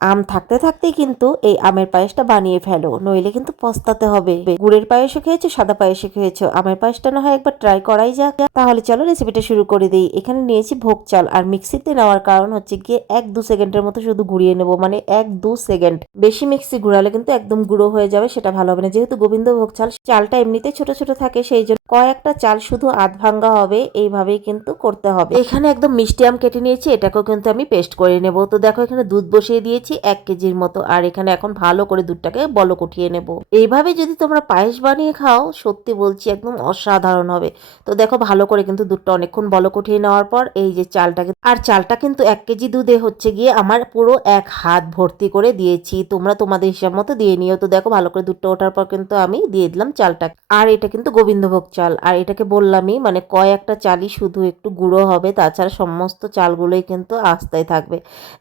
আম থাকতে থাকতেই কিন্তু এই আমের পায়েসটা বানিয়ে ফেলো, নইলে কিন্তু পস্তাতে হবে। গুড়ের পায়েসও খেয়েছো, সাদা পায়েসও খেয়েছো, আমের পায়েসটা না হয় একবার ট্রাই করাই যাক। তাহলে চলো রেসিপিটা শুরু করে দিই। এখানে নিয়েছি ভোগ চাল, আর মিক্সিতে নেওয়ার কারণ হচ্ছে গিয়ে 1-2 সেকেন্ডের মতো শুধু ঘুরিয়ে নেবো, মানে 1-2 সেকেন্ড। বেশি মিক্সি ঘুরালে কিন্তু একদম গুঁড়ো হয়ে যাবে, সেটা ভালো হবে না। যেহেতু গোবিন্দভোগ চাল, চালটা এমনিতে ছোট ছোট থাকে, সেই জন্য কয়েকটা চাল শুধু আধ ভাঙ্গা হবে, এইভাবেই কিন্তু করতে হবে। এখানে একদম মিষ্টি আম কেটে নিয়েছি, এটাকেও কিন্তু আমি পেস্ট করে নেব। তো দেখো এখানে দুধ বসিয়ে দিয়েছি 1 কেজির মতো, আর এখানে এখন ভালো করে দুধটাকে বলক উঠিয়ে নেব। এইভাবে যদি তোমরা পায়েস বানিয়ে খাও, সত্যি বলছি একদম অসাধারণ হবে। তো দেখো ভালো করে কিন্তু দুধটা অনেকক্ষণ বলক উঠিয়ে নেওয়ার পর এই যে চালটাকে, আর চালটা কিন্তু 1 কেজি দুধে হচ্ছে গিয়ে আমার পুরো 1 হাত ভর্তি করে দিয়েছি। তোমরা তোমাদের হিসাব মতো দিয়ে নিও। তো দেখো ভালো করে দুধটা ওঠার পর কিন্তু আমি দিয়ে দিলাম চালটা। আর এটা কিন্তু গোবিন্দভোগ চাল, আর এটাকে বললামই মানে কয়েকটা চালই শুধু একটু গুঁড়ো হবে, তাছাড়া সমস্ত চালগুলোই কিন্তু আস্তায় থাকবে।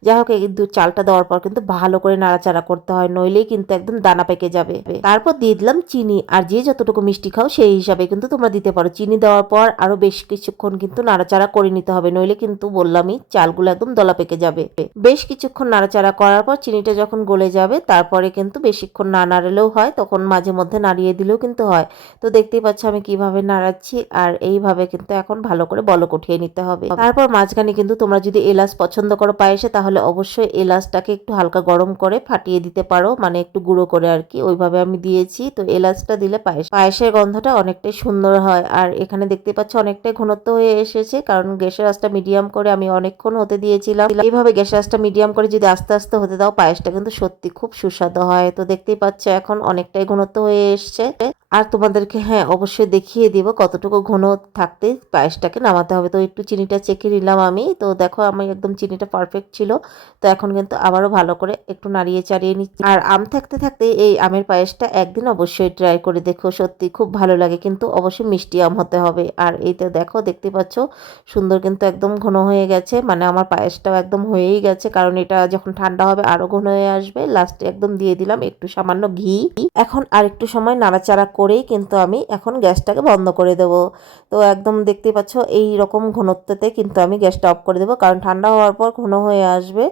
যাই হোক এই চালটা দেওয়ার পর কিন্তু ভালো করে নাড়াচাড়া করতে হয়, নইলেই কিন্তু একদম দানা পেকে যাবে। তারপর দিয়ে দিলাম চিনি, আর যে যতটুকু মিষ্টি খাও সেই হিসাবে কিন্তু তোমরা দিতে পারো। চিনি দেওয়ার পর আরো বেশ কিছুক্ষণ কিন্তু নাড়াচাড়া করে নিতে হবে, নইলে কিন্তু বললামই চালগুলো একদম দলা পেকে যাবে। বেশ কিছুক্ষণ নাড়াচাড়া করার পর চিনিটা যখন গলে যাবে, তারপরে কিন্তু বেশিক্ষণ না নাড়লেও হয়, তখন মাঝে মধ্যে নাড়িয়ে দিলেও কিন্তু হয়। তো দেখতেই পাচ্ছ আমি কিভাবে নাড়াচ্ছি, আর এইভাবে কিন্তু এখন ভালো করে বলক উঠিয়ে নিতে হবে। তারপর মাঝখানে কিন্তু তোমরা যদি এলাচ পছন্দ করো পায়েসে, তাহলে অবশ্যই এলাচটাকে একটু হালকা গরম করে ফাটিয়ে দিতে পারো, মানে একটু গুঁড়ো করে আর কি, ওইভাবে আমি দিয়েছি। তো এলাচটা দিলে পায়েসের গন্ধটা অনেকটাই সুন্দর হয়। আর এখানে দেখতে পাচ্ছ অনেকটাই ঘনত্ব হয়ে এসেছে, কারণ গ্যাসের আঁচটা মিডিয়াম করে আমি অনেকক্ষণ হতে দিয়েছিলাম। এইভাবে গ্যাসের আঁচটা মিডিয়াম করে যদি আস্তে আস্তে হতে দাও, পায়েসটা কিন্তু সত্যি খুব সুস্বাদু হয়। তো দেখতেই পাচ্ছ এখন অনেকটাই ঘনত্ব হয়ে এসছে। আর তোমাদেরকে হ্যাঁ অবশ্যই দেখিয়ে দিব কতটুকু ঘন থাকতে পায়েসটাকে নামাতে হবে। তো একটু চিনিটা চেখে নিলাম আমি, তো দেখো আমি একদম চিনিটা পারফেক্ট ছিল। তো এখন কিন্তু আবারও ভালো করে একটু নাড়িয়ে চাড়িয়ে নিচ্ছি। আর আম থাকতে থাকতে এই আমের পায়েসটা একদিন অবশ্যই ট্রাই করে দেখো, সত্যি খুব ভালো লাগে, কিন্তু অবশ্যই মিষ্টি আম হতে হবে। আর এই তো দেখো দেখতে পাচ্ছ সুন্দর কিন্তু একদম ঘন হয়ে গেছে, মানে আমার পায়েসটাও একদম হয়েই গেছে, কারণ এটা যখন ঠান্ডা হবে আরো ঘন হয়ে আসবে। লাস্টে একদম দিয়ে দিলাম একটু সামান্য ঘি। এখন আর একটু সময় নাড়াচাড়া করেই কিন্তু আমি এখন গ্যাসটাকে বন্ধ করে দেব। তো একদম দেখতে পাচ্ছ এই রকম ঘনত্বতে কিন্তু আমি গ্যাসটা অফ করে দেবো, কারণ ঠান্ডা হওয়ার পর ঘন হয়ে আসবে।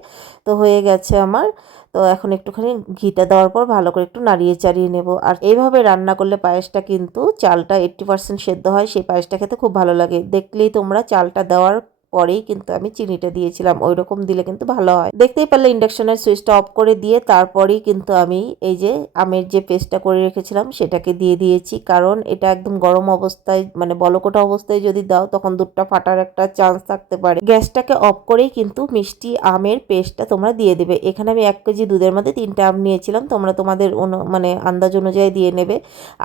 তো হয়ে গেছে আমার। তো এখন একটুখানি ঘিটা দেওয়ার পর ভালো করে একটু নাড়িয়ে চাড়িয়ে নেব। আর এইভাবে রান্না করলে পায়েসটা কিন্তু চালটা 80% সেদ্ধ হয়, সেই পায়েসটা খেতে খুব ভালো লাগে। দেখলেই তোমরা চালটা দেওয়ার পরেই কিন্তু আমি চিনিটা দিয়েছিলাম, ওই রকম দিলে কিন্তু ভালো হয়। দেখতেই পারলে ইন্ডাকশনের সুইচটা অফ করে দিয়ে তারপরেই কিন্তু আমি এই যে আমের যে পেস্টটা করে রেখেছিলাম সেটাকে দিয়ে দিয়েছি, কারণ এটা একদম গরম অবস্থায় মানে বলকটা অবস্থায় যদি দাও তখন দুধটা ফাটার একটা চান্স থাকতে পারে। গ্যাসটাকে অফ করেই কিন্তু মিষ্টি আমের পেস্টটা তোমরা দিয়ে দেবে। এখানে আমি 1 কেজি দুধের মধ্যে 3টা আম নিয়েছিলাম, তোমরা তোমাদের মানে আন্দাজ অনুযায়ী দিয়ে নেবে।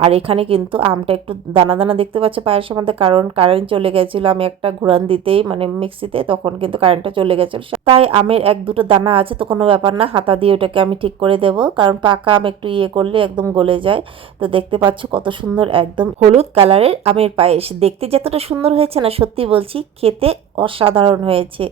আর এখানে কিন্তু আমটা একটু দানা দানা দেখতে পাচ্ছ পায়েসের মধ্যে, কারণ কারেন্ট চলে গেছিলো, আমি একটা ঘুরান দিতেই মানে মিক্সিতে তখন কিন্তু কারেন্টটা চলে গেছিল, তাই আমের 1-2টো দানা আছে, তো কোনো ব্যাপার না, হাতা দিয়ে ওটাকে আমি ঠিক করে দেব, কারণ পাকা আম একটু ইয়ে করলে একদম গলে যায়। তো দেখতে পাচ্ছ কত সুন্দর একদম হলুদ কালারের আমের পায়েস, দেখতে যতটা সুন্দর হয়েছে না, সত্যি বলছি খেতে অসাধারণ হয়েছে।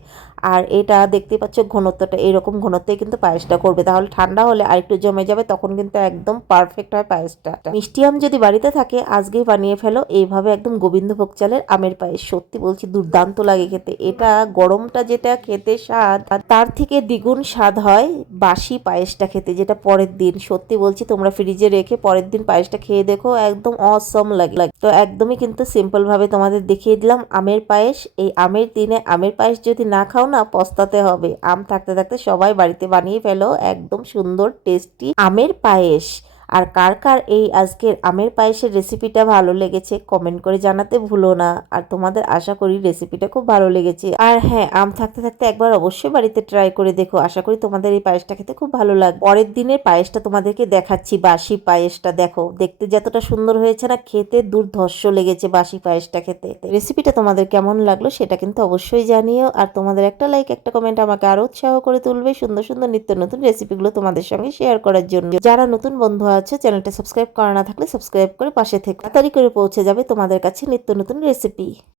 আর এটা দেখতে পাচ্ছ ঘনত্বটা এরকম ঘনত্বে কিন্তু পায়েসটা করবে, তাহলে ঠান্ডা হলে আরেকটু জমে যাবে, তখন কিন্তু একদম পারফেক্ট হয় পায়েসটা। মিষ্টি আম যদি বাড়িতে থাকে আজকেই বানিয়ে ফেলো এইভাবে একদম গোবিন্দভোগ চালের আমের পায়েস, সত্যি বলছি দুর্দান্ত লাগে খেতে। এটা গরমটা যেটা খেতে স্বাদ, তার থেকে দ্বিগুণ স্বাদ হয় বাসি পায়েসটা খেতে, যেটা পরের দিন। সত্যি বলছি তোমরা ফ্রিজে রেখে পরের দিন পায়েসটা খেয়ে দেখো, একদম অসম লাগে। তো একদমই কিন্তু সিম্পল ভাবে তোমাদের দেখিয়ে দিলাম আমের পায়েস। এই আমের দিনে আমের পায়েস যদি না খাও না, পস্তাতে হবে। আম থাকতে থাকতে সবাই বাড়িতে বানিয়ে ফেলো একদম সুন্দর টেস্টি আমের পায়েস। আর কার কার এই আজকের আমের পায়েসের রেসিপিটা ভালো লেগেছে কমেন্ট করে জানাতে ভুলো না। আর তোমাদের আশা করি রেসিপিটা খুব ভালো লেগেছে। আর হ্যাঁ, আম থাকতে থাকতে একবার অবশ্যই বাড়িতে ট্রাই করে দেখো, আশা করি তোমাদের এই পায়েসটা খেতে খুব ভালো লাগবে। পরের দিনের পায়েসটা তোমাদেরকে দেখাচ্ছি, বাসি পায়েসটা দেখো দেখতে যতটা সুন্দর হয়েছে না, খেতে দুর্ধর্ষ লেগেছে বাসি পায়েসটা খেতে। রেসিপিটা তোমাদের কেমন লাগলো সেটা কিন্তু অবশ্যই জানিও, আর তোমাদের একটা লাইক একটা কমেন্ট আমাকে আরো উৎসাহ করে তুলবে সুন্দর সুন্দর নিত্য নতুন রেসিপিগুলো তোমাদের সঙ্গে শেয়ার করার জন্য। যারা নতুন বন্ধু আছে চ্যানেলটা সাবস্ক্রাইব করা না থাকলে সাবস্ক্রাইব করে পাশে থেকে তাড়াতাড়ি করে পৌঁছে যাবে তোমাদের কাছে নিত্য নতুন রেসিপি।